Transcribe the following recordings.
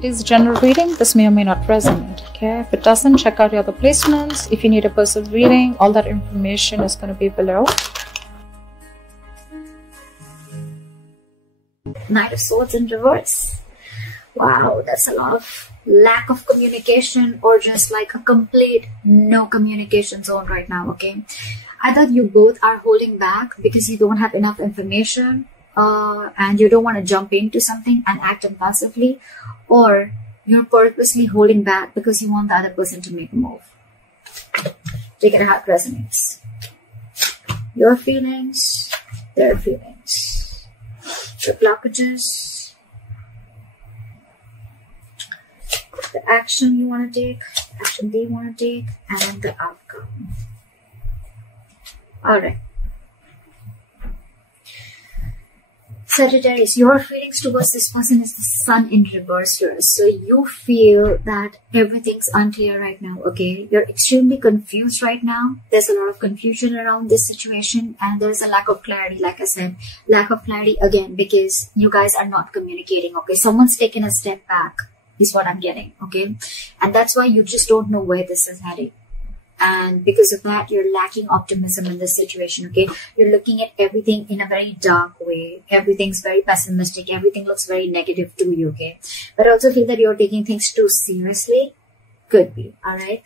It is a general reading. This may or may not resonate. Okay, if it doesn't, check out your other placements. If you need a personal reading, all that information is going to be below. Knight of Swords in reverse. Wow, that's a lot of lack of communication, or just like a complete no communication zone right now. Okay, either you both are holding back because you don't have enough information, and you don't want to jump into something and act impulsively, or you're purposely holding back because you want the other person to make a move. Take it how it resonates. Your feelings, their feelings, your blockages, the action you want to take, action they want to take, and then the outcome. Alright. Sagittarius, your feelings towards this person is the Sun in reverse here. So you feel that everything's unclear right now, okay? You're extremely confused right now. There's a lot of confusion around this situation, and there's a lack of clarity, like I said. Lack of clarity again because you guys are not communicating, okay? Someone's taken a step back is what I'm getting, okay? And that's why you just don't know where this is heading. And because of that, you're lacking optimism in this situation, okay? You're looking at everything in a very dark way. Everything's very pessimistic. Everything looks very negative to you, okay? But I also feel that you're taking things too seriously. Could be, all right?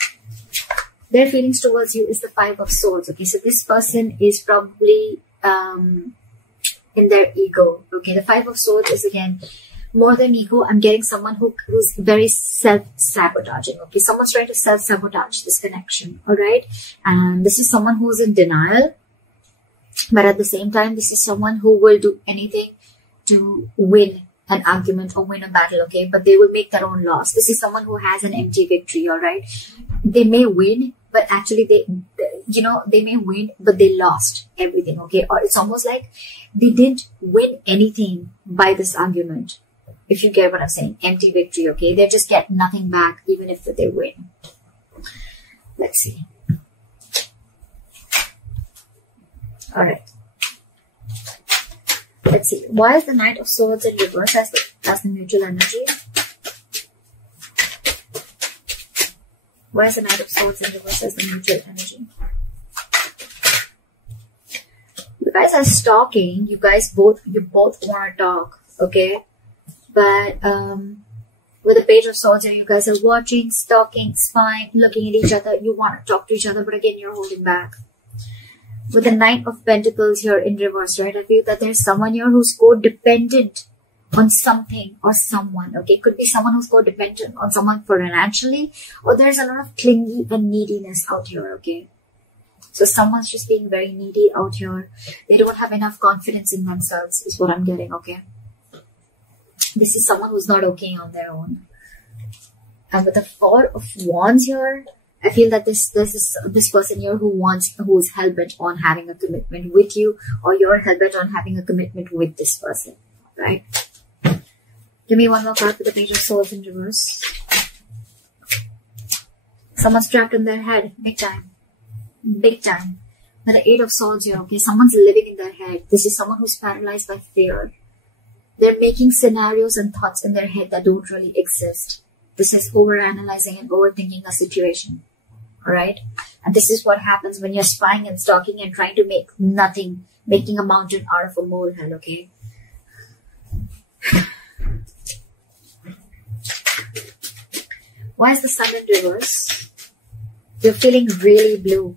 Their feelings towards you is the Five of Swords, okay? So this person is probably in their ego, okay? The Five of Swords is, again, more than ego. I'm getting someone who's very self-sabotaging, okay? Someone's trying to self-sabotage this connection, all right? And this is someone who's in denial, but at the same time, this is someone who will do anything to win an argument or win a battle, okay? But they will make their own loss. This is someone who has an empty victory, all right? They may win, but actually they may win, but they lost everything, okay? Or it's almost like they didn't win anything by this argument. If you get what I'm saying, empty victory, okay? They just get nothing back, even if they win. Let's see. All right. Let's see. Why is the Knight of Swords in reverse as the neutral energy? Why is the Knight of Swords in reverse as the neutral energy? You guys are stalking. You both want to talk, okay? But with the Page of Swords here, you guys are watching, stalking, spying, looking at each other. You want to talk to each other, but again, you're holding back. With the Knight of Pentacles here in reverse, right? I feel that there's someone here who's codependent on something or someone, okay? Could be someone who's codependent on someone financially, or there's a lot of clingy and neediness out here, okay? So someone's just being very needy out here. They don't have enough confidence in themselves is what I'm getting, okay? This is someone who's not okay on their own. And with the Four of Wands here, I feel that this person here who's hell-bent on having a commitment with you, or you're hell-bent on having a commitment with this person, right? Give me one more card for the Page of Swords in reverse. Someone's trapped in their head, big time. Big time. With the Eight of Swords here, okay? Someone's living in their head. This is someone who's paralyzed by fear. They're making scenarios and thoughts in their head that don't really exist. This is overanalyzing and overthinking a situation. Alright? And this is what happens when you're spying and stalking and trying to make nothing, making a mountain out of a molehill, okay? Why is the Sun in reverse? You're feeling really blue.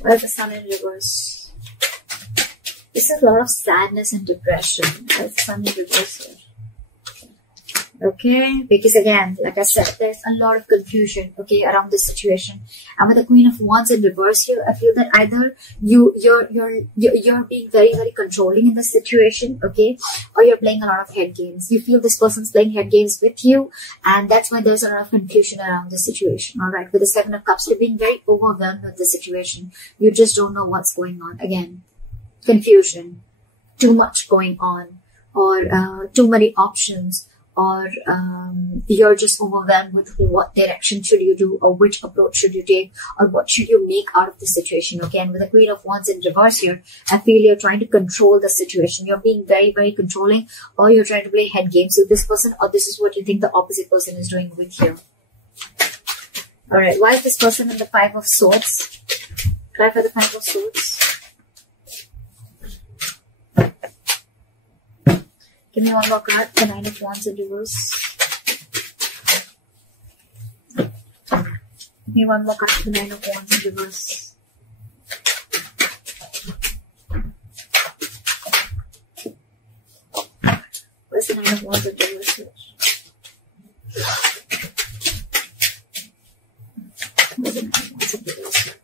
Why is the Sun in reverse? This is a lot of sadness and depression. Why is the Sun in reverse here? Okay, because again, like I said, there's a lot of confusion, okay, around this situation. And with the Queen of Wands in reverse here, I feel that either you're being very, very controlling in this situation, okay, or you're playing a lot of head games. You feel this person's playing head games with you, and that's why there's a lot of confusion around this situation. All right, with the Seven of Cups, you're being very overwhelmed with the situation. You just don't know what's going on. Again, confusion, too much going on, or too many options, or you're just overwhelmed with what direction should you do, or which approach should you take, or what should you make out of the situation. Okay, and with the Queen of Wands in reverse here, I feel you're trying to control the situation. You're being very, very controlling, or you're trying to play head games with this person, or this is what you think the opposite person is doing with you. All right, why is this person in the Five of Swords? Try for the Five of Swords. Give me one more card, the Nine of Wands in reverse. Give me one more card, the Nine of Wands in reverse. Where's the Nine of Wands in reverse? Where's the Nine of Wands in reverse?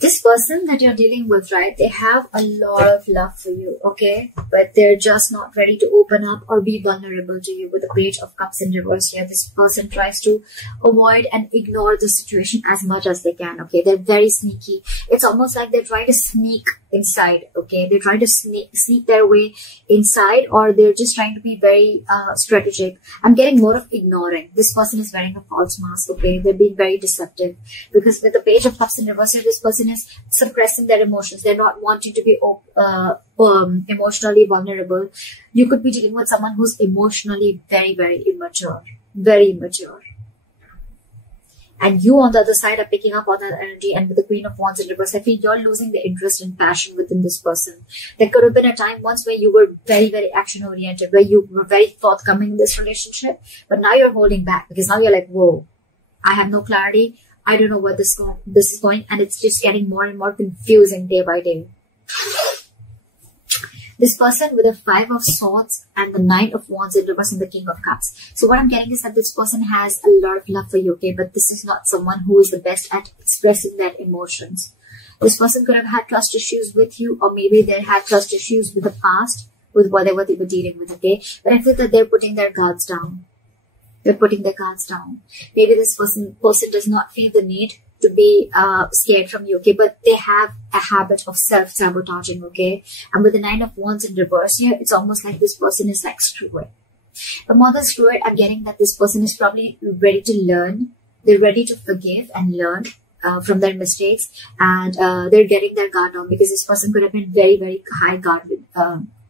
This person that you're dealing with, right, they have a lot of love for you, okay? But they're just not ready to open up or be vulnerable to you. With the Page of Cups in reverse here, this person tries to avoid and ignore the situation as much as they can, okay? They're very sneaky. It's almost like they're trying to sneak inside, okay? They're trying to sneak their way inside, or they're just trying to be very strategic. I'm getting more of ignoring. This person is wearing a false mask, okay? They're being very deceptive, because with the Page of Cups in reverse here, this person is suppressing their emotions. They're not wanting to be emotionally vulnerable. You could be dealing with someone who's emotionally very, very immature. Very immature. And you on the other side are picking up on that energy. And with the Queen of Wands in reverse, I feel you're losing the interest and passion within this person. There could have been a time once where you were very, very action oriented, where you were very forthcoming in this relationship. But now you're holding back, because now you're like, whoa, I have no clarity. I don't know where this is going, and it's just getting more and more confusing day by day. This person with the Five of Swords and the Nine of Wands in reverse and the King of Cups. So what I'm getting is that this person has a lot of love for you, okay? But this is not someone who is the best at expressing their emotions. This person could have had trust issues with you, or maybe they had trust issues with the past, with whatever they were dealing with, okay? But I feel that they're putting their guards down. They're putting their cards down. Maybe this person does not feel the need to be scared from you, okay? But they have a habit of self-sabotaging, okay? And with the Nine of Wands in reverse here, it's almost like this person is like, screw it. But more than screw it, I'm getting that this person is probably ready to learn. They're ready to forgive and learn from their mistakes. And they're getting their guard down, because this person could have been very, very high guarded.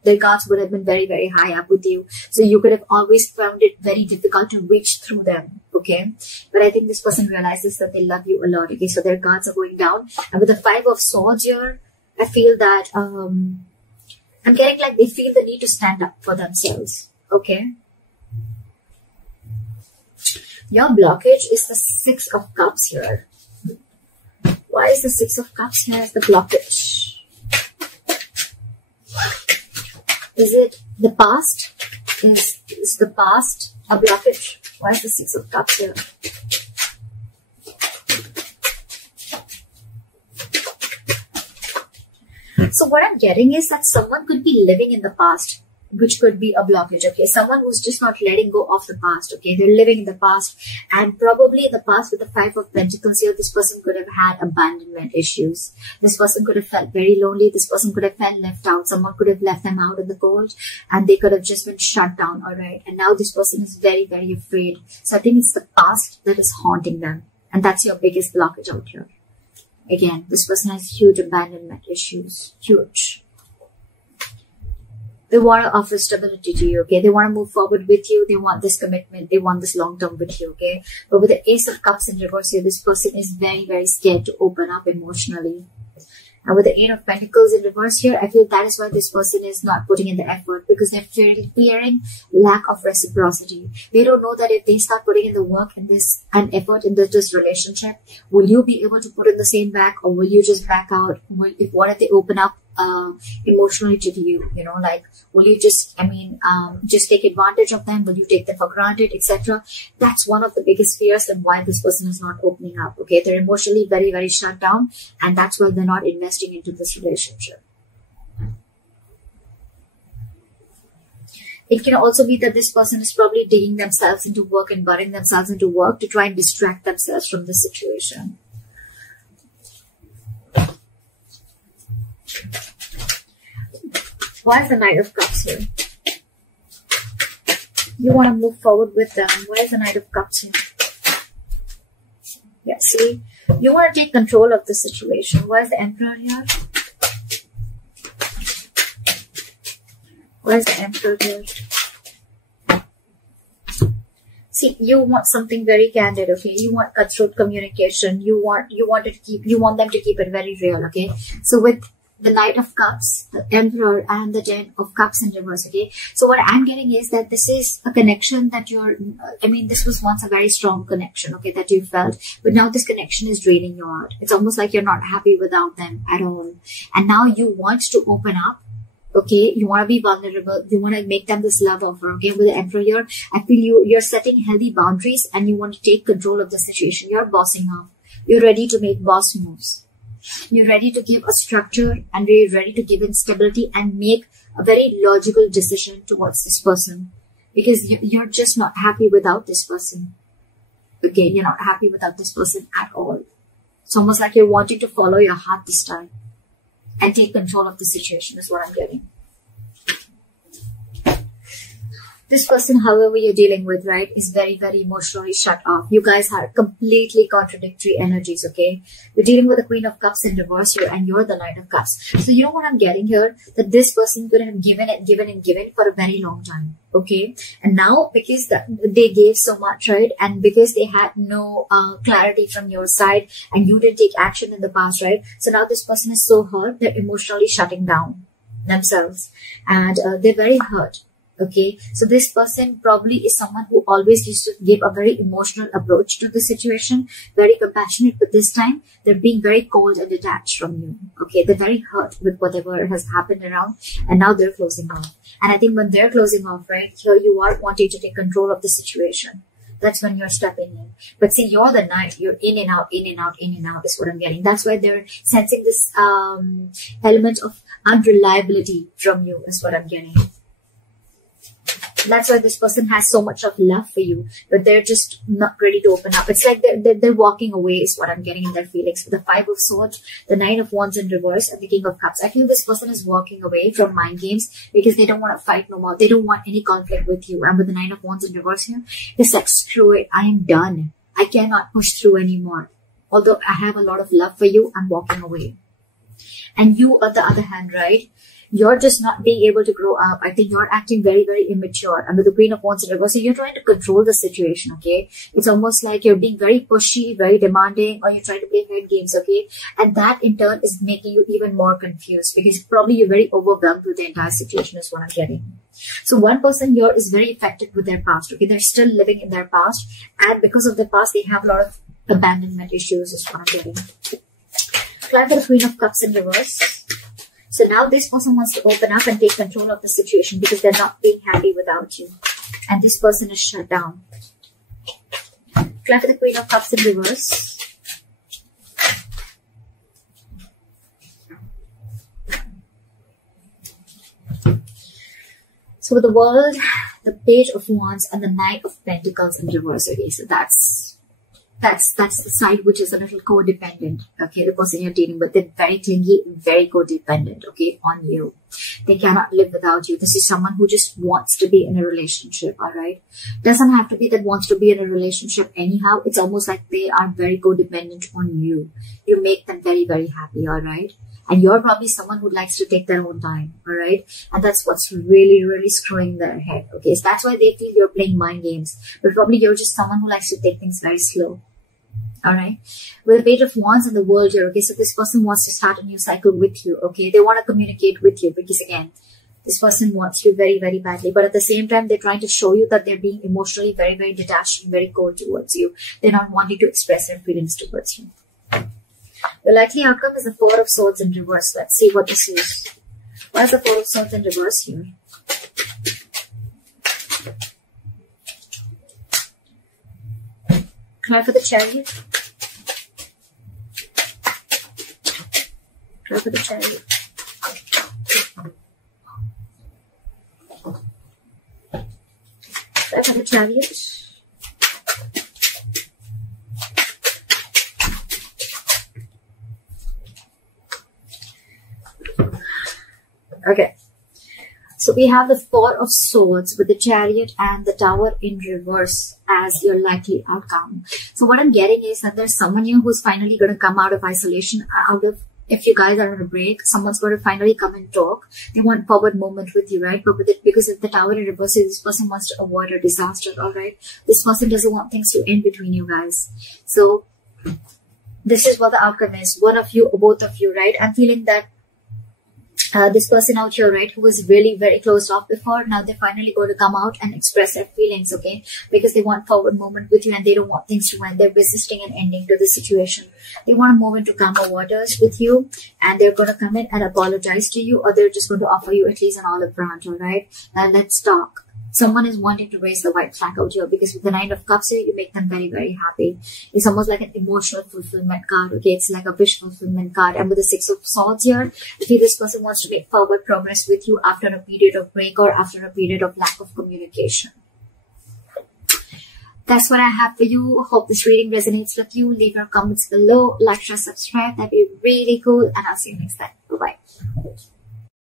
Their guards would have been very, very high up with you. So you could have always found it very difficult to reach through them, okay? But I think this person realizes that they love you a lot, okay? So their guards are going down. And with the Five of Swords here, I feel that I'm getting like they feel the need to stand up for themselves, okay? Your blockage is the Six of Cups here. Why is the Six of Cups here as the blockage? Is it the past? Is the past a blockage? Why is the Six of Cups here? So what I'm getting is that someone could be living in the past, which could be a blockage, okay? Someone who's just not letting go of the past, okay? They're living in the past, and probably in the past with the Five of Pentacles here, this person could have had abandonment issues. This person could have felt very lonely. This person could have felt left out. Someone could have left them out in the cold, and they could have just been shut down, all right? And now this person is very, very afraid. So I think it's the past that is haunting them, and that's your biggest blockage out here. Again, this person has huge abandonment issues, huge. They want to offer stability to you, okay? They want to move forward with you. They want this commitment. They want this long term with you, okay? But with the Ace of Cups in reverse here, this person is very, very scared to open up emotionally. And with the Eight of Pentacles in reverse here, I feel that is why this person is not putting in the effort, because they're fearing lack of reciprocity. They don't know that if they start putting in the work and effort in this relationship, will you be able to put in the same back, or will you just back out? What if they open up emotionally to you? You know, like, will you just, just take advantage of them? Will you take them for granted, etc.? That's one of the biggest fears and why this person is not opening up, okay? They're emotionally very, very shut down, and that's why they're not investing into this relationship. It can also be that this person is probably digging themselves into work and burying themselves into work to try and distract themselves from the situation. Why is the Knight of Cups here? You want to move forward with them. Why is the Knight of Cups here? Yeah, see? You want to take control of the situation. Why is the Emperor here? Why is the Emperor here? See, you want something very candid, okay? You want cutthroat communication. You want them to keep it very real, okay? So with the Knight of Cups, the Emperor, and the Ten of Cups in reverse, okay? So what I'm getting is that this is a connection that this was once a very strong connection, okay, that you felt, but now this connection is draining you out. It's almost like you're not happy without them at all. And now you want to open up. Okay, you want to be vulnerable. You want to make them this love offer. Okay, with the Emperor here, I feel you're setting healthy boundaries and you want to take control of the situation. You're bossing up. You're ready to make boss moves. You're ready to give a structure and you're ready to give in stability and make a very logical decision towards this person, because you're just not happy without this person. Okay, you're not happy without this person at all. It's almost like you're wanting to follow your heart this time and take control of the situation is what I'm getting. This person, however, you're dealing with, right, is very, very emotionally shut off. You guys are completely contradictory energies, okay? You're dealing with the Queen of Cups in reverse here and you're the Knight of Cups. So you know what I'm getting here? That this person could have given and given and given for a very long time, okay? And now, because they gave so much, right, and because they had no clarity from your side and you didn't take action in the past, right? So now this person is so hurt, they're emotionally shutting down themselves and they're very hurt. Okay, so this person probably is someone who always used to give a very emotional approach to the situation, very compassionate, but this time they're being very cold and detached from you. Okay, they're very hurt with whatever has happened around and now they're closing off. And I think when they're closing off, right, here you are wanting to take control of the situation. That's when you're stepping in. But see, you're the Knight. You're in and out, in and out, in and out is what I'm getting. That's why they're sensing this element of unreliability from you is what I'm getting. That's why this person has so much of love for you, but they're just not ready to open up. It's like they're walking away is what I'm getting in their feelings. With the Five of Swords, the Nine of Wands in reverse, and the King of Cups. I feel this person is walking away from mind games because they don't want to fight no more. They don't want any conflict with you. And with the Nine of Wands in reverse here, it's like, screw it. I am done. I cannot push through anymore. Although I have a lot of love for you, I'm walking away. And you, on the other hand, right? You're just not being able to grow up. I think you're acting very, very immature. And with the Queen of Wands in reverse, so you're trying to control the situation, okay? It's almost like you're being very pushy, very demanding, or you're trying to play head games, okay? And that in turn is making you even more confused because probably you're very overwhelmed with the entire situation is what I'm getting. So one person here is very affected with their past, okay? They're still living in their past. And because of the past, they have a lot of abandonment issues is what I'm getting. Climb for the Queen of Cups in reverse. So now this person wants to open up and take control of the situation because they're not being happy without you. And this person is shut down. Try for the Queen of Cups in reverse. So with the World, the Page of Wands, and the Knight of Pentacles in reverse. Okay, so that's the side which is a little codependent, okay? The person you're dealing with, they're very clingy, very codependent, okay, on you. They cannot live without you. This is someone who just wants to be in a relationship, all right? Doesn't have to be that wants to be in a relationship anyhow. It's almost like they are very codependent on you. You make them very, very happy, all right? And you're probably someone who likes to take their own time, all right? And that's what's really, really screwing their head, okay? So that's why they feel you're playing mind games. But probably you're just someone who likes to take things very slow. All right. With the Page of Wands in the World here, okay, so this person wants to start a new cycle with you, okay? They want to communicate with you because, again, this person wants you very, very badly. But at the same time, they're trying to show you that they're being emotionally very, very detached and very cold towards you. They're not wanting to express their feelings towards you. The likely outcome is the Four of Swords in reverse. Let's see what this is. Why is the Four of Swords in reverse here? Try for the Chariot. Try for the Chariot. Try for the Chariot. Okay. So we have the Four of Swords with the Chariot and the Tower in reverse as your likely outcome. So what I'm getting is that there's someone here who's finally going to come out of isolation, if you guys are on a break, someone's going to finally come and talk. They want forward movement with you, right? But because of the Tower in reverse, this person wants to avoid a disaster, all right? This person doesn't want things to end between you guys. So this is what the outcome is. One of you or both of you, right? I'm feeling that this person out here, right, who was really very closed off before, now they're finally going to come out and express their feelings, okay? Because they want forward movement with you and they don't want things to end. They're resisting an ending to the situation. They want to move into calmer waters with you, and they're going to come in and apologize to you, or they're just going to offer you at least an olive branch, all right? Now let's talk. Someone is wanting to raise the white flag out here, because with the Nine of Cups here, you make them very, very happy. It's almost like an emotional fulfillment card, okay? It's like a wish fulfillment card. And with the Six of Swords here, I feel this person wants to make forward progress with you after a period of break or after a period of lack of communication. That's what I have for you. Hope this reading resonates with you. Leave your comments below. Like, share, subscribe. That'd be really cool. And I'll see you next time.